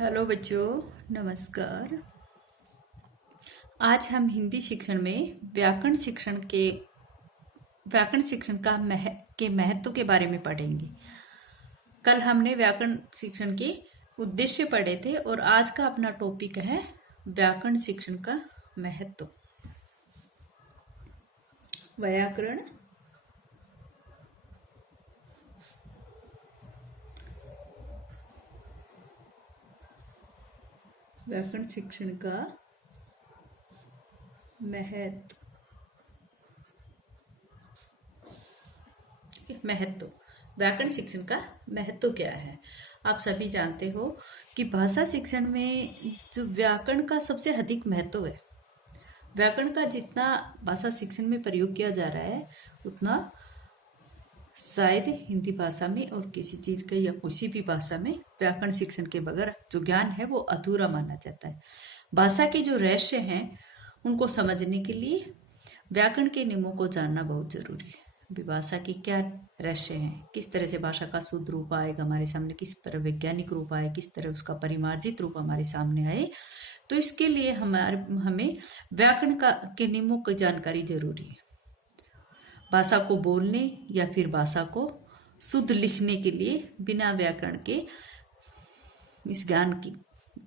Hello बच्चों, नमस्कार। आज हम हिंदी शिक्षण में व्याकरण शिक्षण के महत्व के बारे में पढ़ेंगे। कल हमने व्याकरण शिक्षण के उद्देश्य पढ़े थे और आज का अपना टॉपिक है व्याकरण शिक्षण का महत्व। व्याकरण शिक्षण का महत्व। व्याकरण शिक्षण का महत्व क्या है? आप सभी जानते हो कि भाषा शिक्षण में जो व्याकरण का सबसे अधिक महत्व है। व्याकरण का जितना भाषा शिक्षण में प्रयोग किया जा रहा है उतना शायद हिंदी भाषा में और किसी चीज का या किसी भी भाषा में व्याकरण शिक्षण के बगैर जो ज्ञान है वो अधूरा माना जाता है। भाषा के जो रहस्य हैं उनको समझने के लिए व्याकरण के नियमों को जानना बहुत जरूरी है। भाषा की क्या रहस्य हैं, किस तरह से भाषा का शुद्ध रूप आएगा हमारे सामने, किस तरह वैज्ञानिक रूप आए, किस तरह उसका परिमार्जित रूप हमारे सामने आए, तो इसके लिए हमें व्याकरण के नियमों की जानकारी जरूरी है। भाषा को बोलने या फिर भाषा को शुद्ध लिखने के लिए बिना व्याकरण के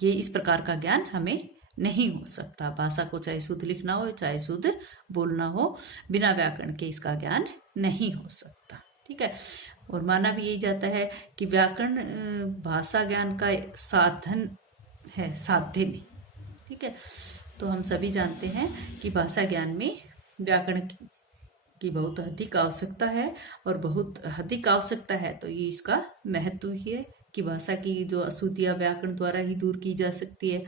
इस प्रकार का ज्ञान हमें नहीं हो सकता। भाषा को चाहे शुद्ध लिखना हो चाहे शुद्ध बोलना हो, बिना व्याकरण के इसका ज्ञान नहीं हो सकता। ठीक है। और माना भी यही जाता है कि व्याकरण भाषा ज्ञान का साधन है, साध्य नहीं। ठीक है। तो हम सभी जानते हैं कि भाषा ज्ञान में व्याकरण की बहुत अधिक आवश्यकता है और बहुत अधिक आवश्यकता है तो ये इसका महत्व ही है कि भाषा की जो अशुद्धियां व्याकरण द्वारा ही दूर की जा सकती है।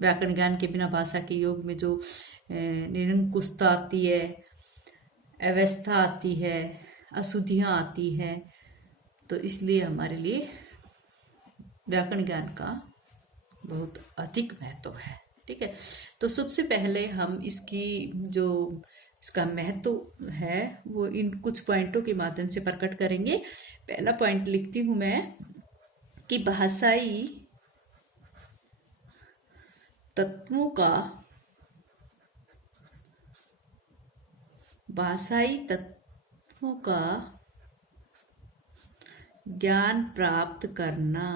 व्याकरण ज्ञान के बिना भाषा के योग में जो निरंकुशता आती है, अवस्था आती है, अशुद्धियां आती है, तो इसलिए हमारे लिए व्याकरण ज्ञान का बहुत अधिक महत्व है। ठीक है। तो सबसे पहले हम इसका महत्व है वो इन कुछ पॉइंटों के माध्यम से प्रकट करेंगे। पहला पॉइंट लिखती हूं मैं कि भाषाई तत्वों का ज्ञान प्राप्त करना।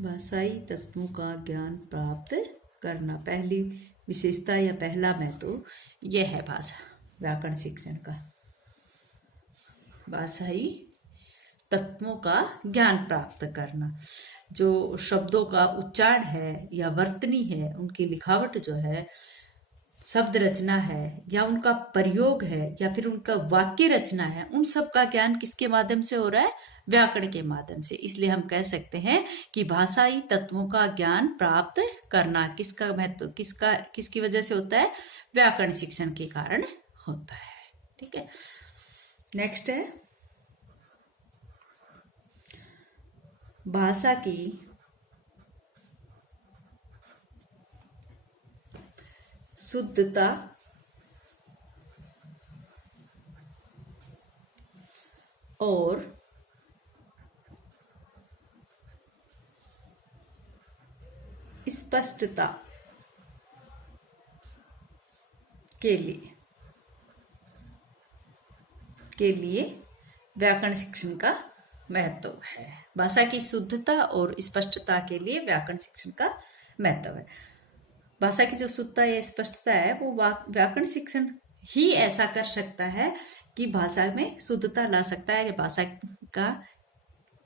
भाषाई तत्वों का ज्ञान प्राप्त करना पहली विशेषता या पहला महत्व यह है व्याकरण शिक्षण का। भाषाई तत्वों का ज्ञान प्राप्त करना, जो शब्दों का उच्चारण है या वर्तनी है, उनकी लिखावट जो है, शब्द रचना है या उनका प्रयोग है या फिर उनका वाक्य रचना है, उन सब का ज्ञान किसके माध्यम से हो रहा है? व्याकरण के माध्यम से। इसलिए हम कह सकते हैं कि भाषाई तत्वों का ज्ञान प्राप्त करना किसका महत्व किसकी वजह से होता है? व्याकरण शिक्षण के कारण होता है। ठीक है। नेक्स्ट है भाषा की शुद्धता और स्पष्टता के लिए व्याकरण शिक्षण का महत्व है। भाषा की शुद्धता और स्पष्टता के लिए व्याकरण शिक्षण का महत्व है। भाषा की जो शुद्धता या स्पष्टता है वो व्याकरण शिक्षण ही ऐसा कर सकता है कि भाषा में शुद्धता ला सकता है या भाषा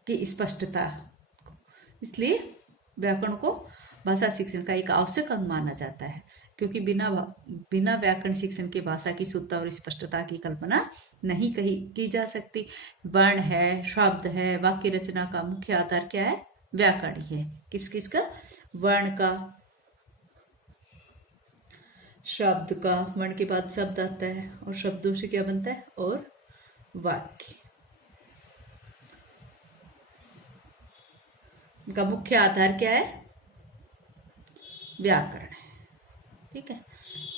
की स्पष्टता। इसलिए व्याकरण को भाषा शिक्षण का एक आवश्यक अंग माना जाता है, क्योंकि बिना व्याकरण शिक्षण के भाषा की शुद्धता और स्पष्टता की कल्पना नहीं की जा सकती। वर्ण है, शब्द है, वाक्य रचना का मुख्य आधार क्या है? व्याकरण ही है। किस का? वर्ण का, शब्द का। वर्ण के बाद शब्द आता है और शब्दों से क्या बनता है? और वाक्य। इनका मुख्य आधार क्या है? व्याकरण है। ठीक है।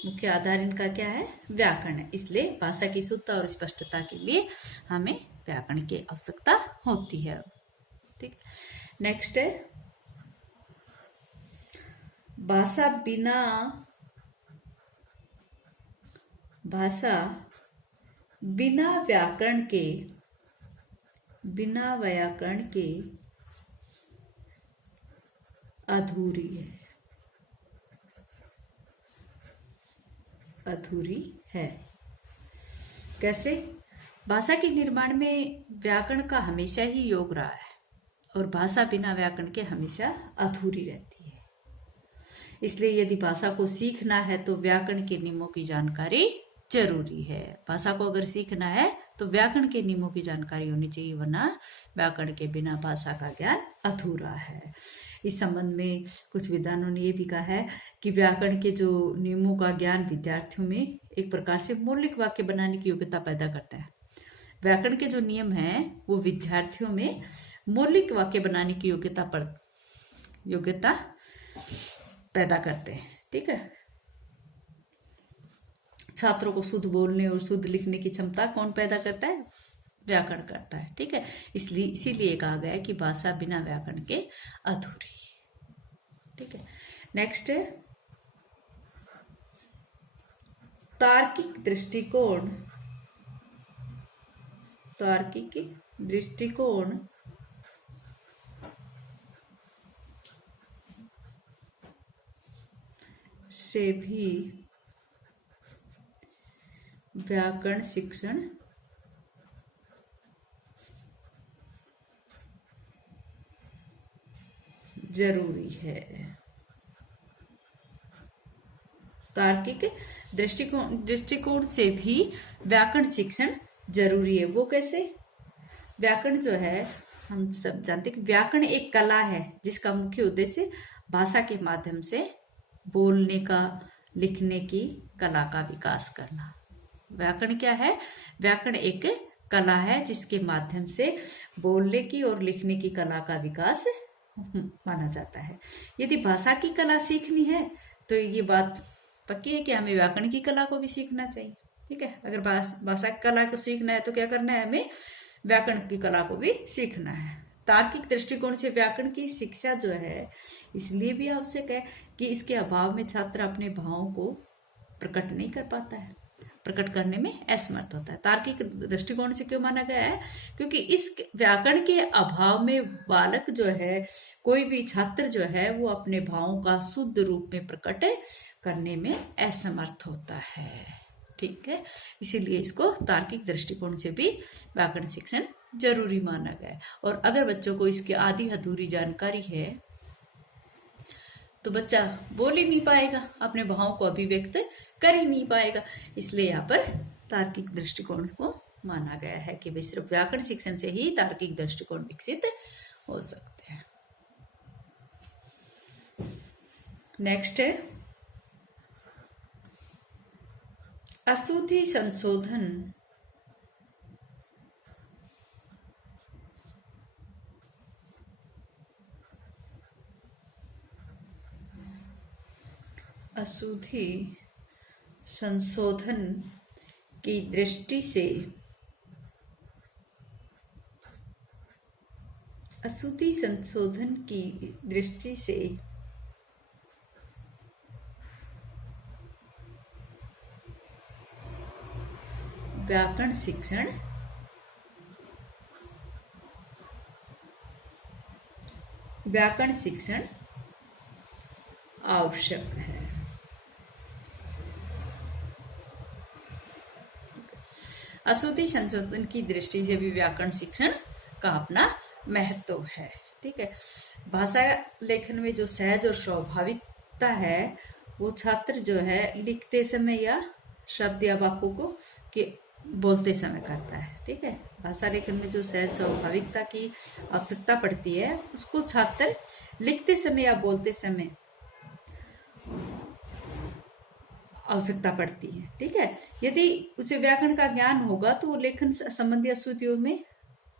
मुख्य आधार इनका क्या है? व्याकरण है। इसलिए भाषा की शुद्धता और स्पष्टता के लिए हमें व्याकरण की आवश्यकता होती है। ठीक। नेक्स्ट है भाषा बिना व्याकरण के अधूरी है। कैसे? भाषा के निर्माण में व्याकरण का हमेशा ही योग रहा है और भाषा बिना व्याकरण के हमेशा अधूरी रहती है। इसलिए यदि भाषा को सीखना है तो व्याकरण के नियमों की जानकारी जरूरी है। भाषा को अगर सीखना है तो व्याकरण के नियमों की जानकारी होनी चाहिए, वरना व्याकरण के बिना भाषा का ज्ञान अधूरा है। इस संबंध में कुछ विद्वानों ने यह भी कहा है कि व्याकरण के जो नियमों का ज्ञान विद्यार्थियों में एक प्रकार से मौलिक वाक्य बनाने की योग्यता पैदा करता है। व्याकरण के जो नियम हैं वो विद्यार्थियों में मौलिक वाक्य बनाने की योग्यता पैदा करते हैं। ठीक है। छात्रों को शुद्ध बोलने और शुद्ध लिखने की क्षमता कौन पैदा करता है? व्याकरण करता है। ठीक है। इसीलिए कहा गया है कि भाषा बिना व्याकरण के अधूरी है। ठीक है। नेक्स्ट है तार्किक दृष्टिकोण से भी व्याकरण शिक्षण जरूरी है। तार्किक दृष्टिकोण से भी व्याकरण शिक्षण जरूरी है। वो कैसे? व्याकरण जो है, हम सब जानते हैं कि व्याकरण एक कला है जिसका मुख्य उद्देश्य भाषा के माध्यम से बोलने का, लिखने की कला का विकास करना। व्याकरण क्या है? व्याकरण एक कला है जिसके माध्यम से बोलने की और लिखने की कला का विकास माना जाता है। यदि भाषा की कला सीखनी है तो ये बात पक्की है कि हमें व्याकरण की कला को भी सीखना चाहिए। ठीक है। अगर भाषा की कला को सीखना है तो क्या करना है? हमें व्याकरण की कला को भी सीखना है। तार्किक दृष्टिकोण से व्याकरण की शिक्षा जो है इसलिए भी आवश्यक है कि इसके अभाव में छात्र अपने भावों को प्रकट नहीं कर पाता है, प्रकट करने में असमर्थ होता है। तार्किक दृष्टिकोण से क्यों माना गया है? क्योंकि इस व्याकरण के अभाव में बालक जो है, कोई भी छात्र जो है, वो अपने भावों का शुद्ध रूप में प्रकट करने में असमर्थ होता है। ठीक है। इसीलिए इसको तार्किक दृष्टिकोण से भी व्याकरण शिक्षण जरूरी माना गया है। और अगर बच्चों को इसकी आधी अधूरी जानकारी है तो बच्चा बोल ही नहीं पाएगा, अपने भावों को अभिव्यक्त कर ही नहीं पाएगा। इसलिए यहाँ पर तार्किक दृष्टिकोण को माना गया है कि सिर्फ व्याकरण शिक्षण से ही तार्किक दृष्टिकोण विकसित हो सकते हैं। नेक्स्ट है अशुद्धि संशोधन की दृष्टि से व्याकरण शिक्षण आवश्यक है। अशुद्धि संशोधन की दृष्टि से भी व्याकरण शिक्षण का अपना महत्व है। ठीक है। भाषा लेखन में जो सहज और स्वाभाविकता है वो छात्र जो है लिखते समय या शब्द या वाक्यों को बोलते समय करता है। ठीक है। भाषा लेखन में जो सहज स्वाभाविकता की आवश्यकता पड़ती है उसको छात्र लिखते समय या बोलते समय आवश्यकता पड़ती है। ठीक है। यदि उसे व्याकरण का ज्ञान होगा तो वो लेखन संबंधी अशुद्धियों में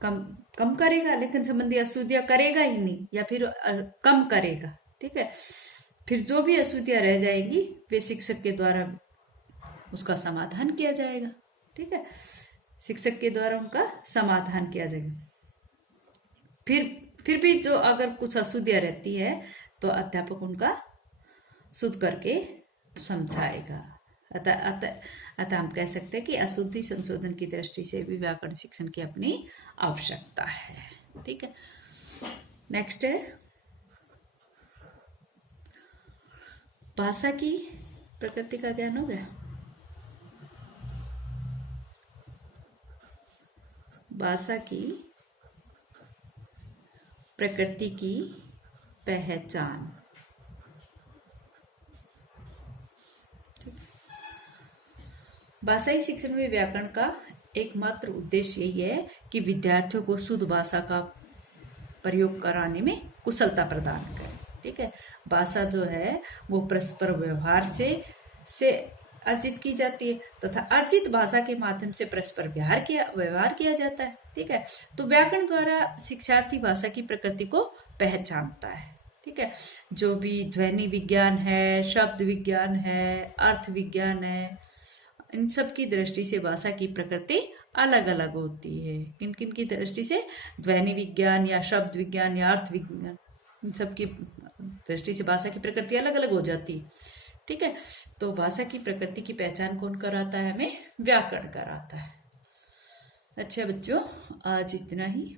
कम करेगा, लेखन संबंधी अशुद्धियां करेगा ही नहीं या फिर कम करेगा। ठीक है। फिर जो भी अशुद्धियां रह जाएंगी वे शिक्षक के द्वारा उसका समाधान किया जाएगा। ठीक है। शिक्षक के द्वारा उनका समाधान किया जाएगा। फिर फिर भी जो अगर कुछ अशुद्धियाँ रहती है तो अध्यापक उनका शुद्ध करके समझाएगा। अतः अतः अतः हम कह सकते हैं कि अशुद्धि संशोधन की दृष्टि से भी व्याकरण शिक्षण की अपनी आवश्यकता है। ठीक है, नेक्स्ट है भाषा की प्रकृति का ज्ञान हो गया। भाषा की प्रकृति की पहचान। भाषाई शिक्षण में व्याकरण का एकमात्र उद्देश्य यही है कि विद्यार्थियों को शुद्ध भाषा का प्रयोग कराने में कुशलता प्रदान करे। ठीक है, भाषा जो है वो परस्पर व्यवहार से अर्जित की जाती है तथा अर्जित भाषा के माध्यम से परस्पर व्यवहार किया जाता है। ठीक है, तो व्याकरण द्वारा शिक्षार्थी भाषा की प्रकृति को पहचानता है। ठीक है, जो भी ध्वनि विज्ञान है, शब्द विज्ञान है, अर्थ विज्ञान है, इन सब की दृष्टि से भाषा की प्रकृति अलग अलग होती है। किन किन की दृष्टि से? ध्वनि विज्ञान या शब्द विज्ञान या अर्थ विज्ञान, इन सब की दृष्टि से भाषा की प्रकृति अलग अलग हो जाती है। ठीक है, तो भाषा की प्रकृति की पहचान कौन कराता है? हमें व्याकरण कराता है। अच्छा बच्चों, आज इतना ही।